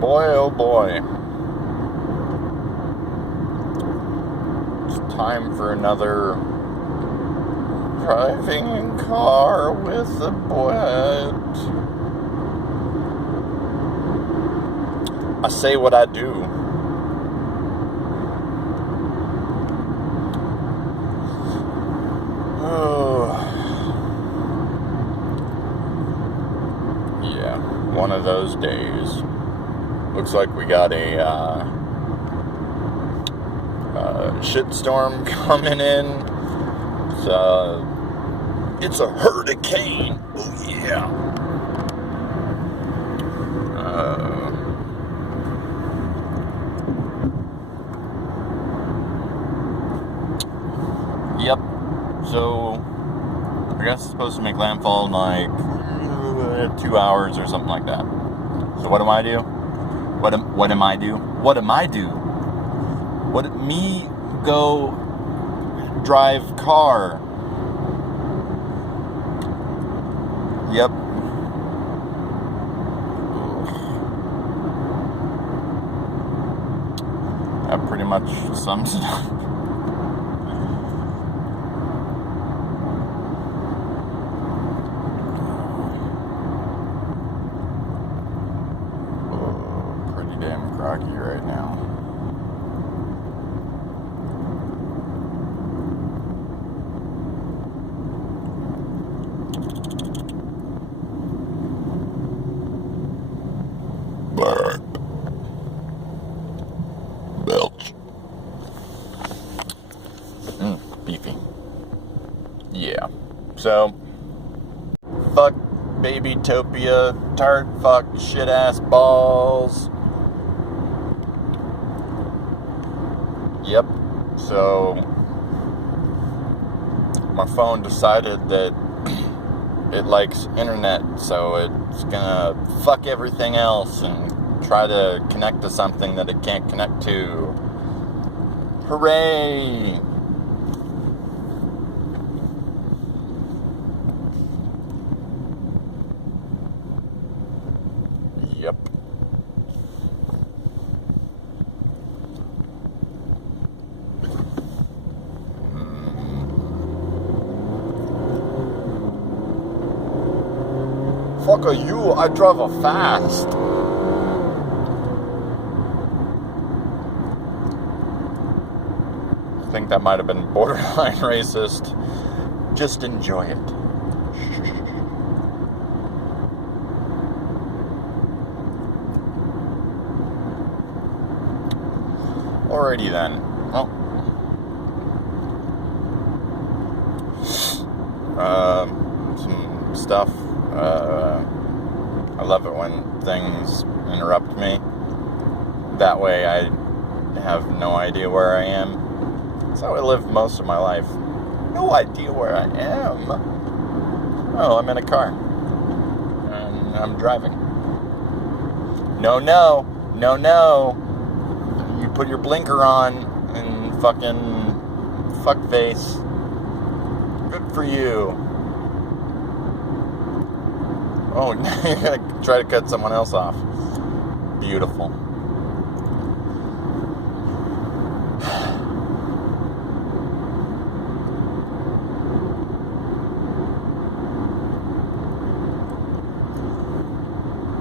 boy, oh boy. It's time for another driving car with a Bwett. I say what I do. Oh, yeah, one of those days. Looks like we got a shitstorm coming in. It's a hurricane. Oh yeah. Yep. So I guess it's supposed to make landfall in like 2 hours or something like that. So what do I do? What am I do? Me go drive car. Yep. That pretty much sums it up. Pretty damn groggy right now. Belch. Beefy. Yeah. So, fuck Babytopia, tart fuck shit ass balls. Yep. So, my phone decided that it likes internet, so it's gonna fuck everything else and try to connect to something that it can't connect to. Hooray! Yep. Fuck are you? I drive a fast. I think that might have been borderline racist. Just enjoy it. Alrighty then. Well, some stuff. I love it when things interrupt me. That way I have no idea where I am. That's how I live most of my life. No idea where I am. Oh, I'm in a car. And I'm driving. No. You put your blinker on and fucking fuckface. Good for you. Oh, now you're gonna try to cut someone else off. Beautiful.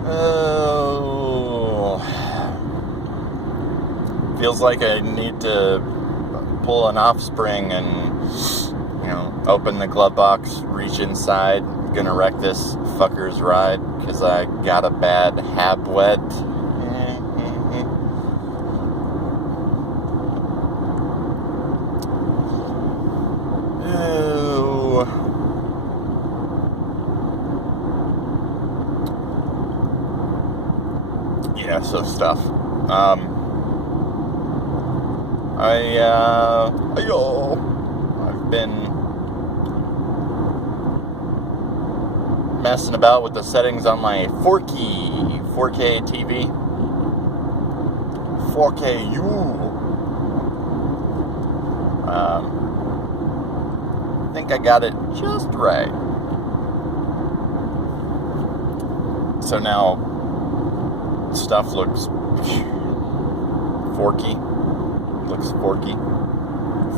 Oh. Feels like I need to pull an offspring and, open the glove box, reach inside. Gonna wreck this fucker's ride because I got a bad Bwett. Ew. Yeah, so stuff. I've been messing about with the settings on my 4K TV. 4KU. I think I got it just right. So now stuff looks forky. Looks forky.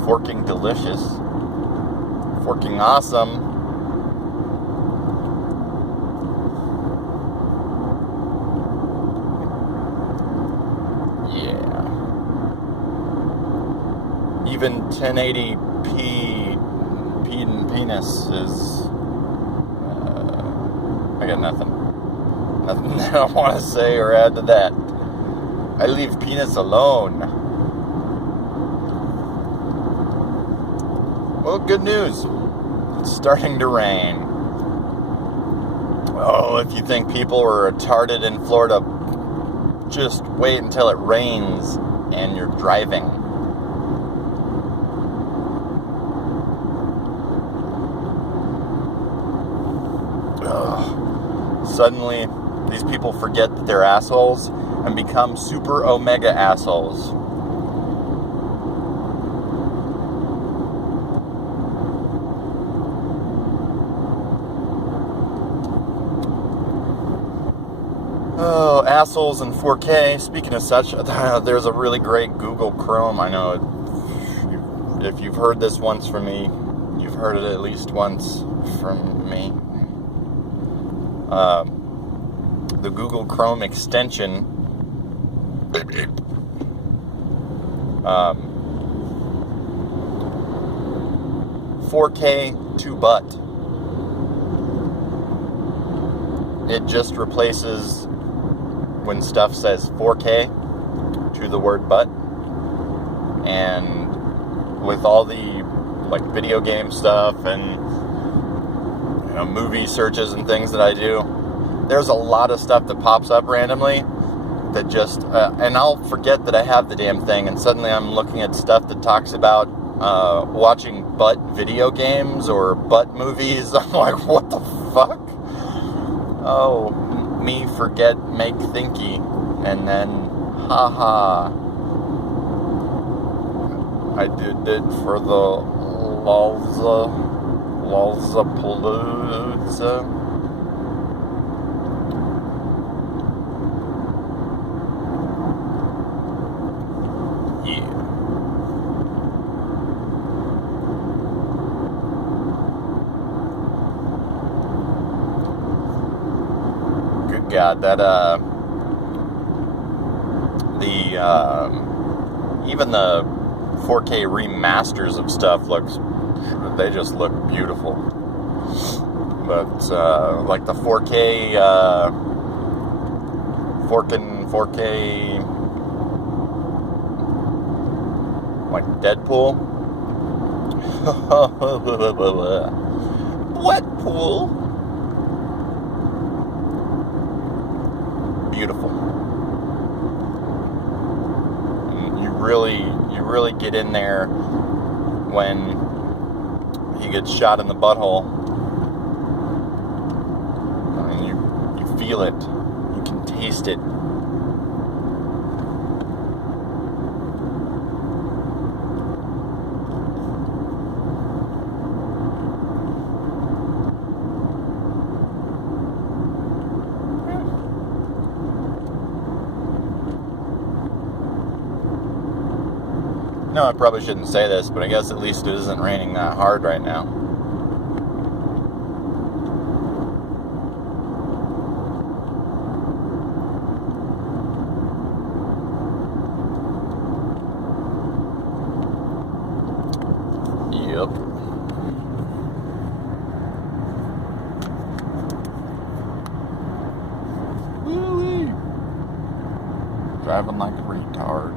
Forking delicious. Forking awesome. Yeah. Even 1080p penis is... I got nothing. Nothing that I want to say or add to that. I leave penis alone. Well, good news. It's starting to rain. Oh, if you think people are retarded in Florida, just wait until it rains and you're driving. Suddenly, these people forget that they're assholes and become super omega assholes. Oh, assholes in 4K. Speaking of such, there's a really great Google Chrome. I know if you've heard this once from me, you've heard it at least once from me. The Google Chrome extension 4K to butt. It just replaces when stuff says 4K to the word butt. And with all the like video game stuff and movie searches and things that I do, there's a lot of stuff that pops up randomly that just, and I'll forget that I have the damn thing, and suddenly I'm looking at stuff that talks about watching butt video games or butt movies. I'm like, what the fuck? Oh, me forget, make thinky, and then, haha, I did it for the Lollapalooza. God, that even the 4K remasters of stuff they just look beautiful. But like the 4K 4K like Deadpool. Bwett pool. Beautiful. You really get in there when he gets shot in the butthole. I mean, you feel it. You can taste it. No, I probably shouldn't say this, but I guess at least it isn't raining that hard right now. Yep. Woo-wee. Driving like a retard.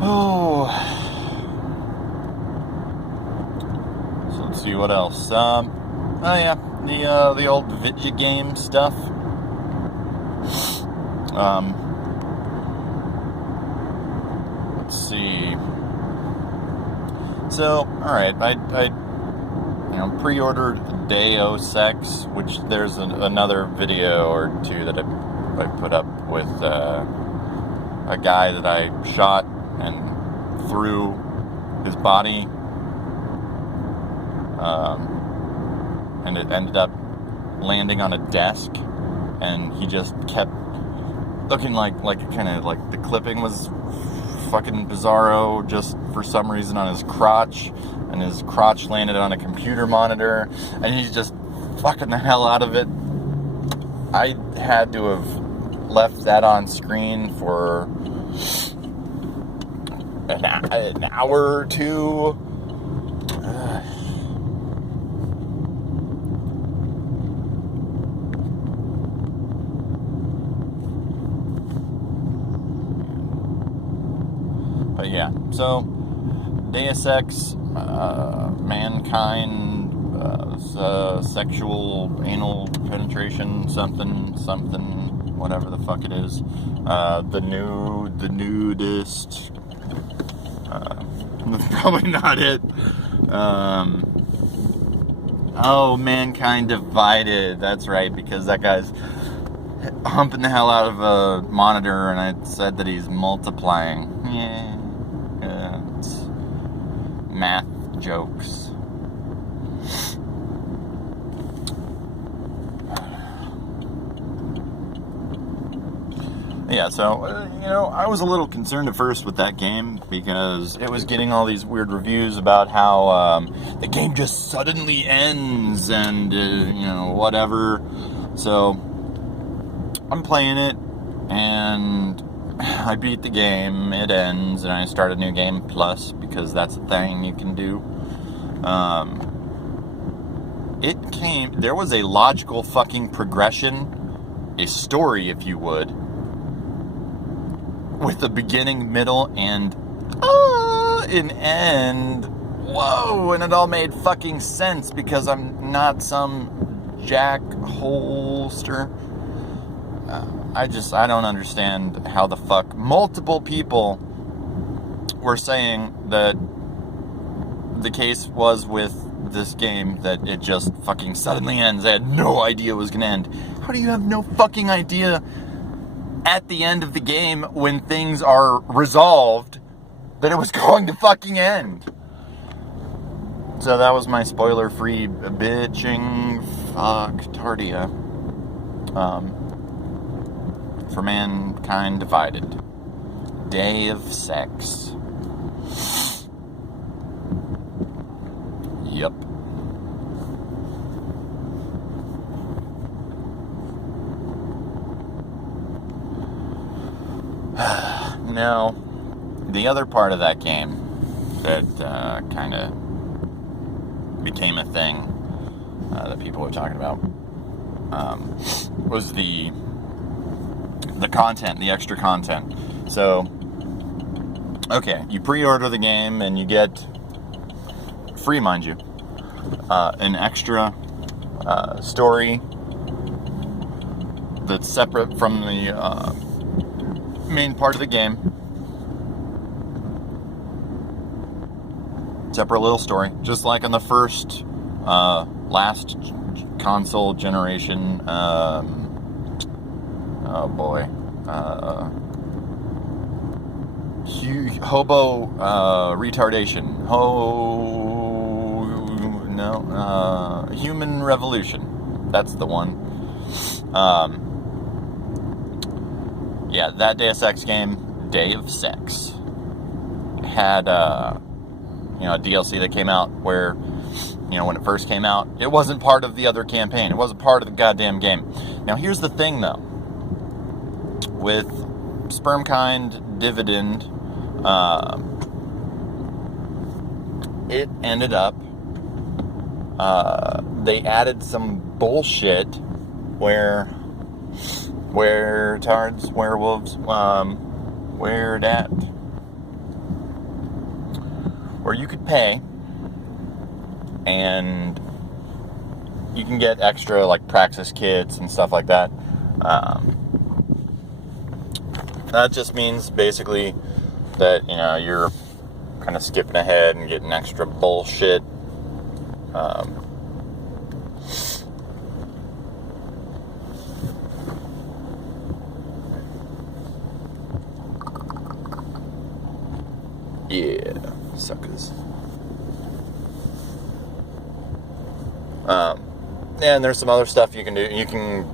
Oh, so let's see what else. Oh yeah, the old video game stuff. Let's see. So, all right, I pre-ordered Deus, which there's another video or two that I put up with a guy that I shot and through his body, and it ended up landing on a desk, and he just kept looking like kind of like the clipping was fucking bizarro, just for some reason on his crotch, and his crotch landed on a computer monitor, and he's just fucking the hell out of it. I had to have left that on screen for an hour or two. But yeah, so Deus Ex, mankind, sexual anal penetration, something, whatever the fuck it is. The nudist. That's probably not it. Oh, Mankind Divided. That's right, because that guy's humping the hell out of a monitor, and I said that he's multiplying. Yeah, it's math jokes. Yeah, so, I was a little concerned at first with that game because it was getting all these weird reviews about how the game just suddenly ends and, whatever. So, I'm playing it, and I beat the game, it ends, and I start a new game plus, because that's a thing you can do. There was a logical fucking progression, a story, if you would, with a beginning, middle, and an end. Whoa, and it all made fucking sense because I'm not some jack holster. I don't understand how the fuck multiple people were saying that the case was with this game, that it just fucking suddenly ends. I had no idea it was gonna end. How do you have no fucking idea at the end of the game, when things are resolved, that it was going to fucking end? So that was my spoiler-free bitching fucktardia for Mankind Divided. Day of Sex. Yep. Now, the other part of that game that kind of became a thing that people were talking about was the content, the extra content. So, okay, you pre-order the game and you get, free mind you, an extra story that's separate from the main part of the game. Separate little story, just like on the first last console generation. Hobo retardation. Human Revolution. That's the one. Yeah, that Deus Ex game, Day of Sex, had a DLC that came out where, when it first came out, it wasn't part of the other campaign. It wasn't part of the goddamn game. Now, here's the thing, though. With Spermkind Dividend, it ended up, they added some bullshit where tards, werewolves, where you could pay and you can get extra like praxis kits and stuff like that. That just means basically that you're kind of skipping ahead and getting extra bullshit. Yeah. Suckers. And there's some other stuff you can do. You can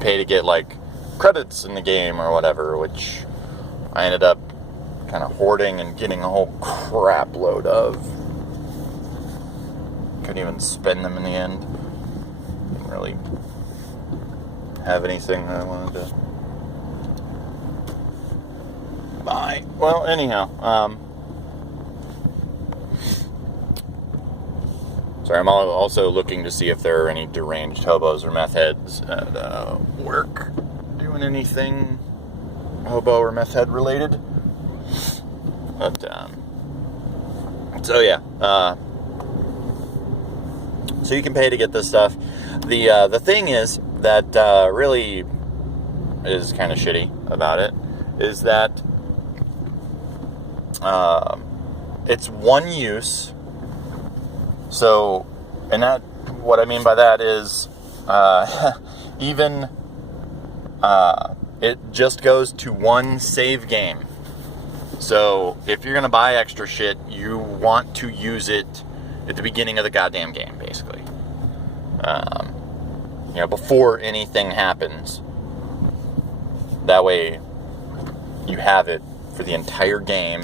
pay to get, like, credits in the game or whatever, which I ended up kind of hoarding and getting a whole crap load of. Couldn't even spend them in the end. Didn't really have anything that I wanted to buy. Well, anyhow, sorry, I'm also looking to see if there are any deranged hobos or meth heads at work doing anything hobo or meth head related. But, so yeah, so you can pay to get this stuff. The thing is that really is kind of shitty about it is that it's one use. So, and that, what I mean by that is, even, it just goes to one save game. So, if you're gonna buy extra shit, you want to use it at the beginning of the goddamn game, basically. Before anything happens. That way, you have it for the entire game.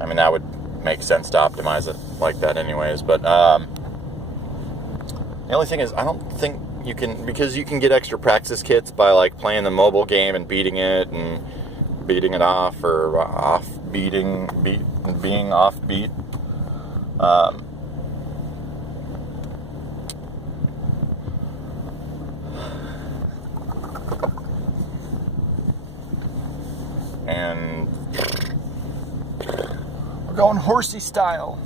I mean, that would make sense to optimize it like that anyways, but the only thing is I don't think you can, because you can get extra practice kits by like playing the mobile game and beating it off, or being offbeat. And we're going horsey style.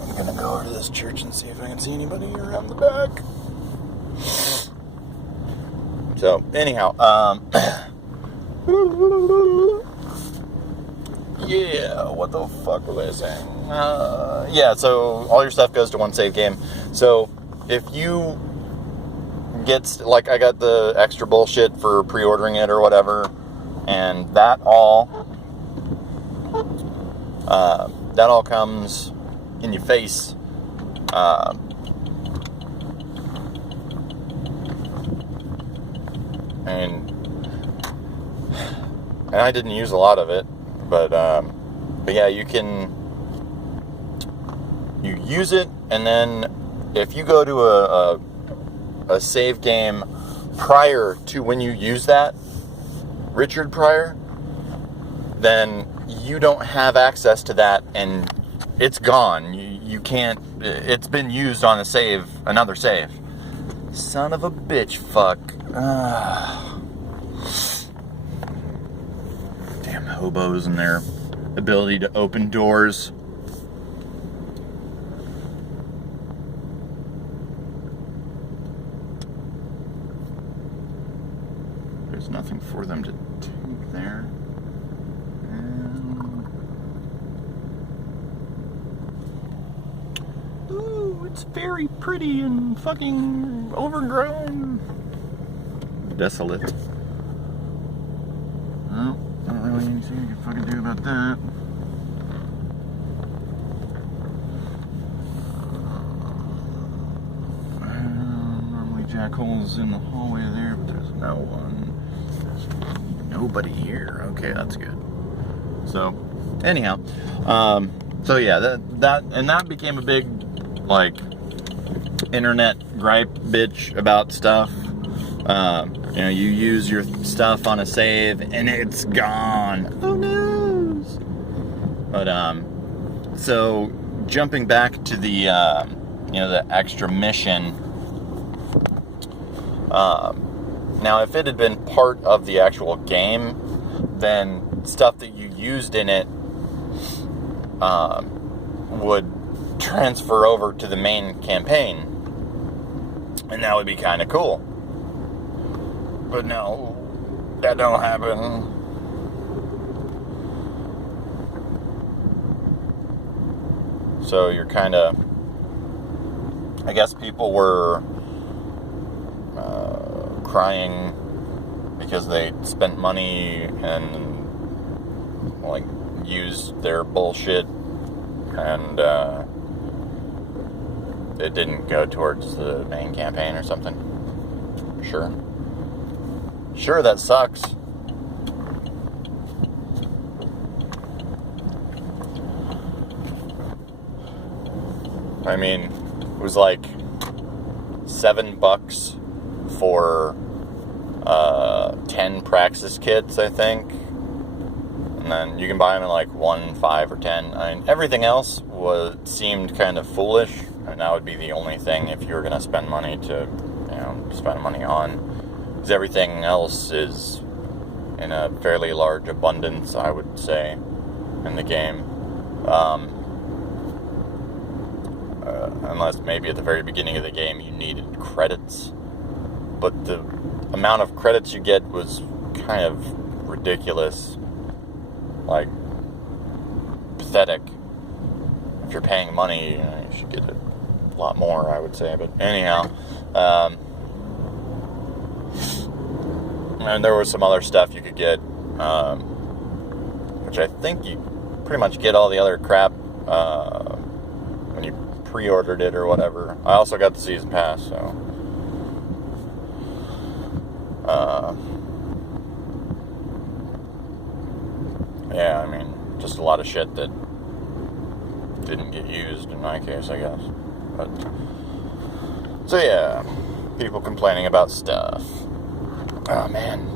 I'm gonna go over to this church and see if I can see anybody around the back. So, anyhow, yeah, what the fuck were they saying? Yeah, so all your stuff goes to one save game. So if you get, like, I got the extra bullshit for pre-ordering it or whatever, and that all comes in your face. And I didn't use a lot of it. But yeah, you use it, and then if you go to a save game prior to when you use that, Richard Pryor, then you don't have access to that, and it's gone. You can't, it's been used on another save. Son of a bitch, fuck. Damn hobos and their ability to open doors. There's nothing for them to take there. Ooh, it's very pretty and fucking overgrown. Desolate. Well, not really anything you can fucking do about that. Normally jack holes in the hallway there, but there's no one. There's nobody here. Okay, that's good. So, anyhow, so yeah, that became a big, like, internet gripe bitch about stuff. You use your stuff on a save and it's gone. Oh no! But so jumping back to the the extra mission. Now, if it had been part of the actual game, then stuff that you used in it would transfer over to the main campaign, and that would be kind of cool. But no, that don't happen. So you're kind of, I guess people were crying because they spent money and like used their bullshit, and it didn't go towards the main campaign or something. Sure, that sucks. I mean, it was like $7 for 10 Praxis kits, I think. And then you can buy them in like 1, 5, or 10. I mean, everything else seemed kind of foolish, and that would be the only thing if you were going to spend money spend money on. Because everything else is in a fairly large abundance, I would say, in the game. Unless maybe at the very beginning of the game you needed credits. But the amount of credits you get was kind of ridiculous. Like, pathetic. If you're paying money, you should get a lot more, I would say. But anyhow, and there was some other stuff you could get, which I think you pretty much get all the other crap when you pre-ordered it or whatever. I also got the season pass, so yeah, I mean, just a lot of shit that didn't get used in my case, I guess. But so yeah, people complaining about stuff. Oh man,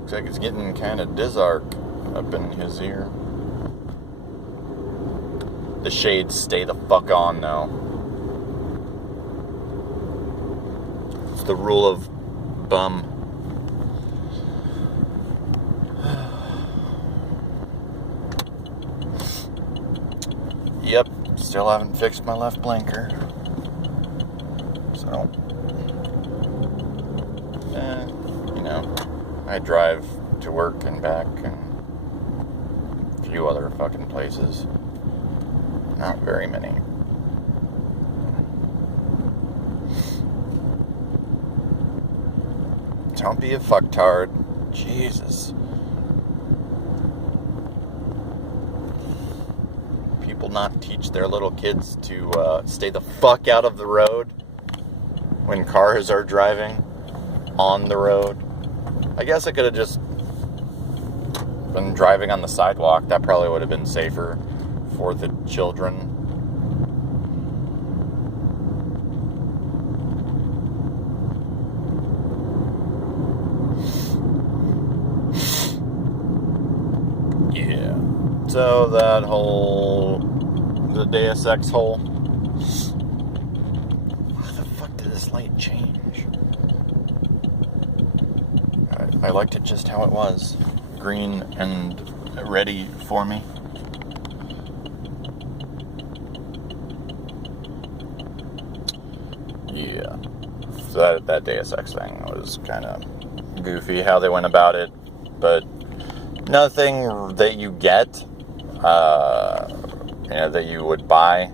looks like it's getting kind of Dizark up in his ear. The shades stay the fuck on, though. It's the rule of bum. Yep, still haven't fixed my left blinker. So, I drive to work and back and a few other fucking places. Not very many. Don't be a fucktard. Jesus. People not teach their little kids to stay the fuck out of the road when cars are driving on the road. I guess I could have just been driving on the sidewalk. That probably would have been safer for the children. Yeah. So that the Deus Ex hole. How the fuck did this light change? I liked it just how it was. Green and ready for me. Yeah. So that Deus Ex thing was kind of goofy how they went about it. But nothing that you get, that you would buy.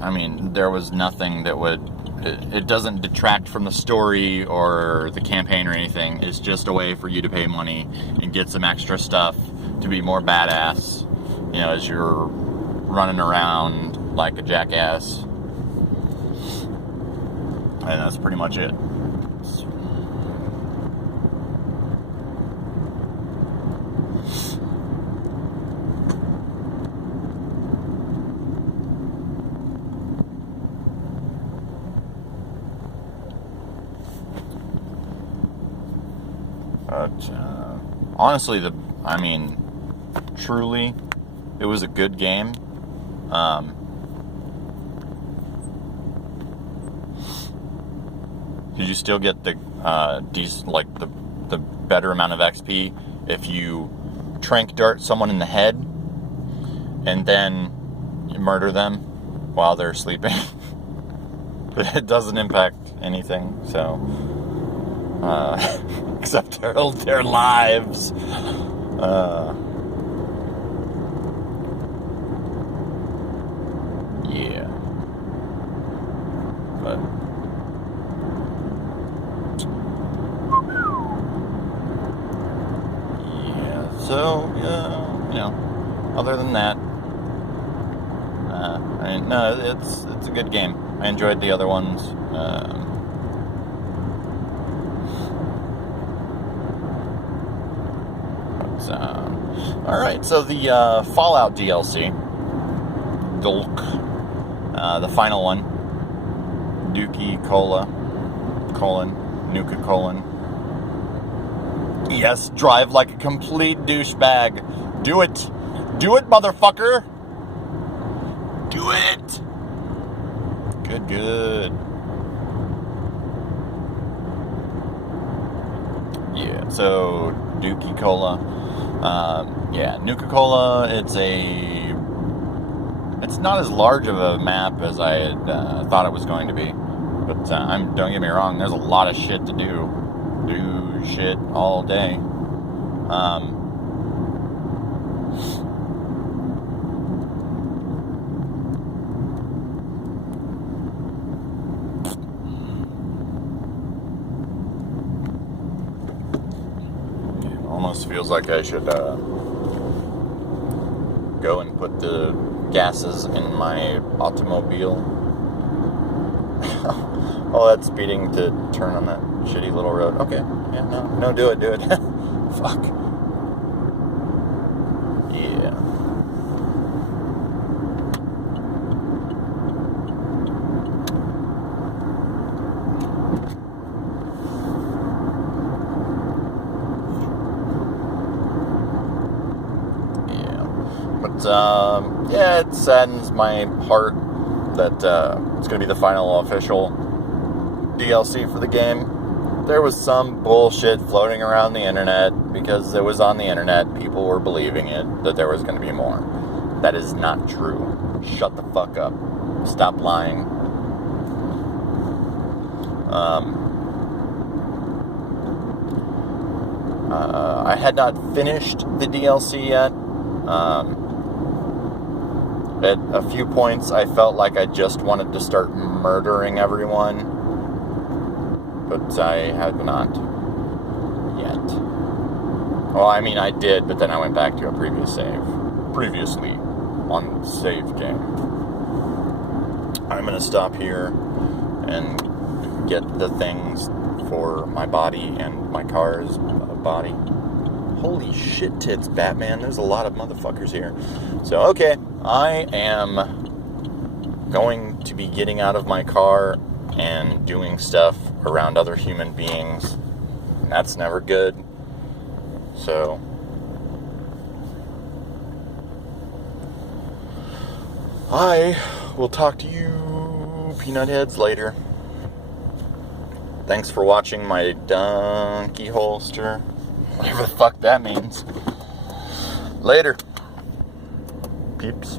I mean, there was nothing that would... It doesn't detract from the story or the campaign or anything. It's just a way for you to pay money and get some extra stuff to be more badass, as you're running around like a jackass. And that's pretty much it. But honestly, truly, it was a good game. Did you still get the the better amount of XP if you trank dart someone in the head and then you murder them while they're sleeping? It doesn't impact anything, so except their lives. other than that, no, it's a good game. I enjoyed the other ones. All right, so the Fallout DLC, Dulk, the final one, Dookie Cola, Nuka Colon. Yes, drive like a complete douchebag. Do it, motherfucker. Do it. Good. Yeah, so Dookie Cola. Nuka Cola, it's not as large of a map as I had thought it was going to be. But don't get me wrong, there's a lot of shit to do. Do shit all day. Almost feels like I should go and put the gases in my automobile. Oh, that's speeding to turn on that shitty little road. Okay, yeah, no, do it. Fuck. Yeah. But, it saddens my heart that it's going to be the final official DLC for the game. There was some bullshit floating around the internet because it was on the internet. People were believing it, that there was going to be more. That is not true. Shut the fuck up. Stop lying. I had not finished the DLC yet. At a few points, I felt like I just wanted to start murdering everyone, but I have not yet. Well, I mean, I did, but then I went back to a previously on save game. I'm gonna stop here and get the things for my body and my car's body. Holy shit tits, Batman. There's a lot of motherfuckers here. So, okay, I am going to be getting out of my car and doing stuff around other human beings. And that's never good. So, I will talk to you peanut heads later. Thanks for watching my donkey holster. Whatever the fuck that means. Later, peeps.